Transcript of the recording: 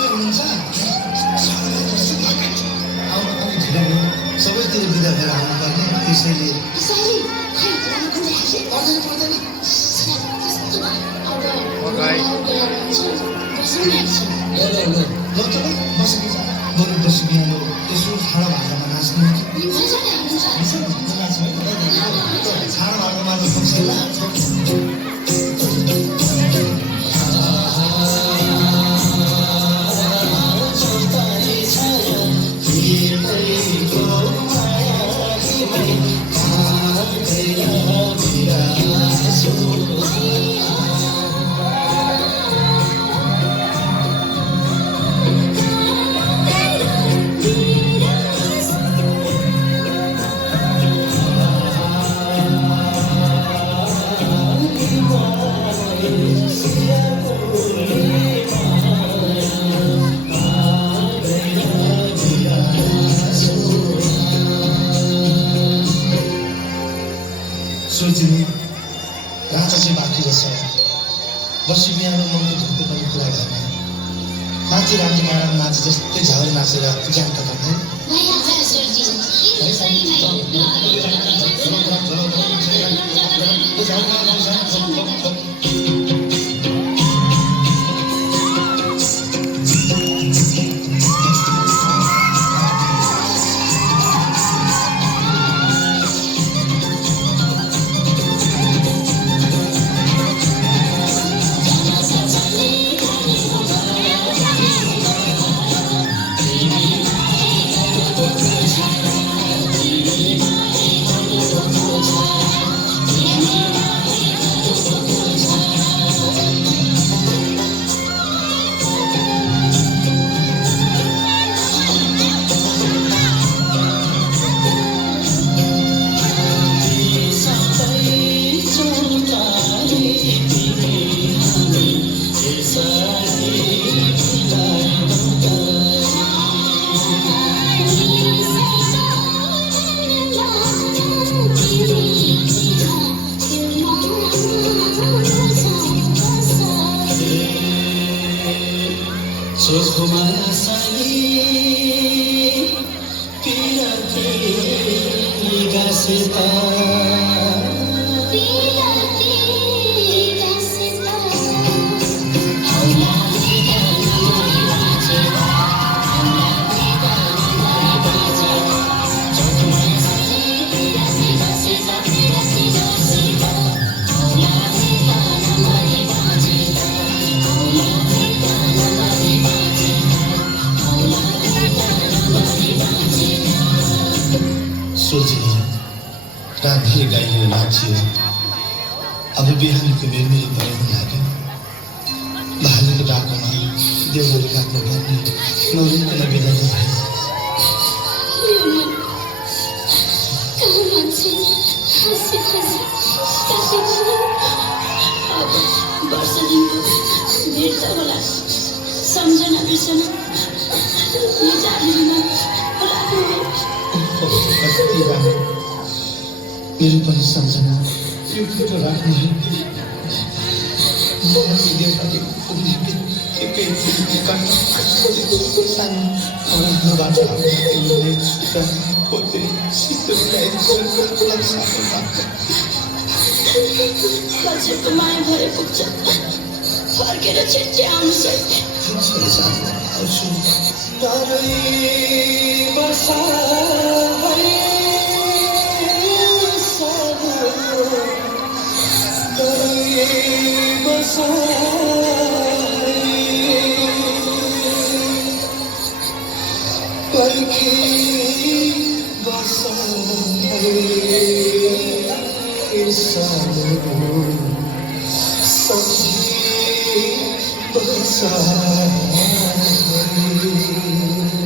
आउने हुनुहुन्छ सबैतिर बिदा भएर आउनुपर्ने त्यसैले पर्दैन बरु बसी बिहान यसो छाडा भाँडामा नाच्नु छाडा भाँडामा सोचिने राजा चाहिँ बाँकी रहेछ बसी बिहान मनको धुप्पे पनि कुरा गर्ने नाची राजी गाडा नाचे जस्तै झाउरी नाचेर ज्ञान त गर्ने रातभरि गाइएर नाच्यो अब बिहानको बेर मेरो परेन लाग्यो भालुको डाकोमा देउरी काट्नु पर्ने नौरिन बिदा सम्झना बिर्सना मेरो पनि सम्झना यो फोटो राख्ने हजुरको माया भए पुग्छ फर्केर छिट्टै आउँछ Bye.